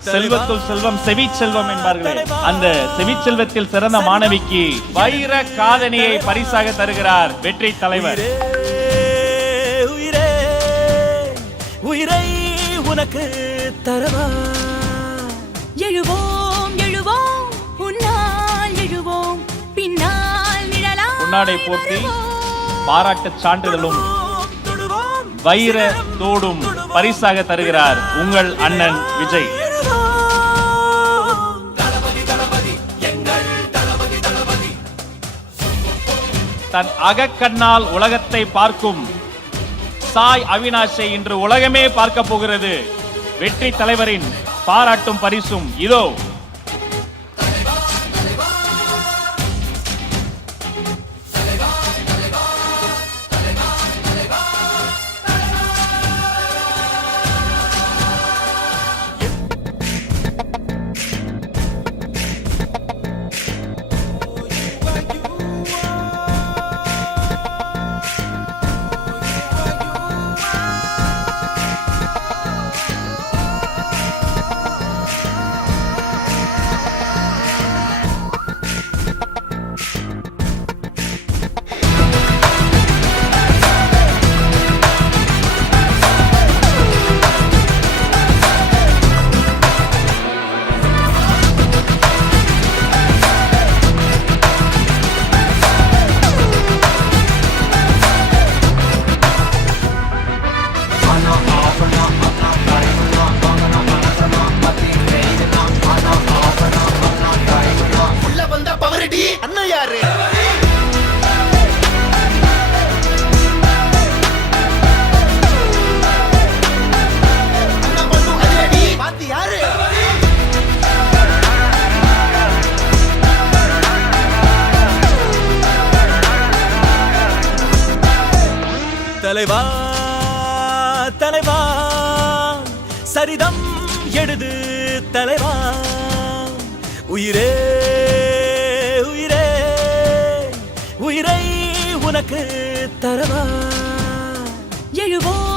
செல்வத்துள் செல்வம் செவி செல்வம் என்பார்களே, அந்த செவி செல்வத்தில் சிறந்த மாணவிக்கு வைர காதணியை பரிசாக தருகிறார் வெற்றி தலைவர். உயிரே உயிரை உனக்கு தரவா, எழுவோம் எழுவோம் உன்னால் எழுவோம், பின்னால் நிழலாய் பொன்னாடை போட்டி பாராட்டு சான்றிதழும் வைர தோடும் பரிசாக தருகிறார் உங்கள் அண்ணன் விஜய். தன் அகக்கண்ணால் உலகத்தை பார்க்கும் சாய் அவினாஷை இன்று உலகமே பார்க்க போகிறது. வெற்றி தலைவரின் பாராட்டும் பரிசும் இதோ. தலைவா தலைவா சரிதம் எழுது தலைவா, உயிரே உயிரே உயிரை உனக்கு தரவா, எழுவோம்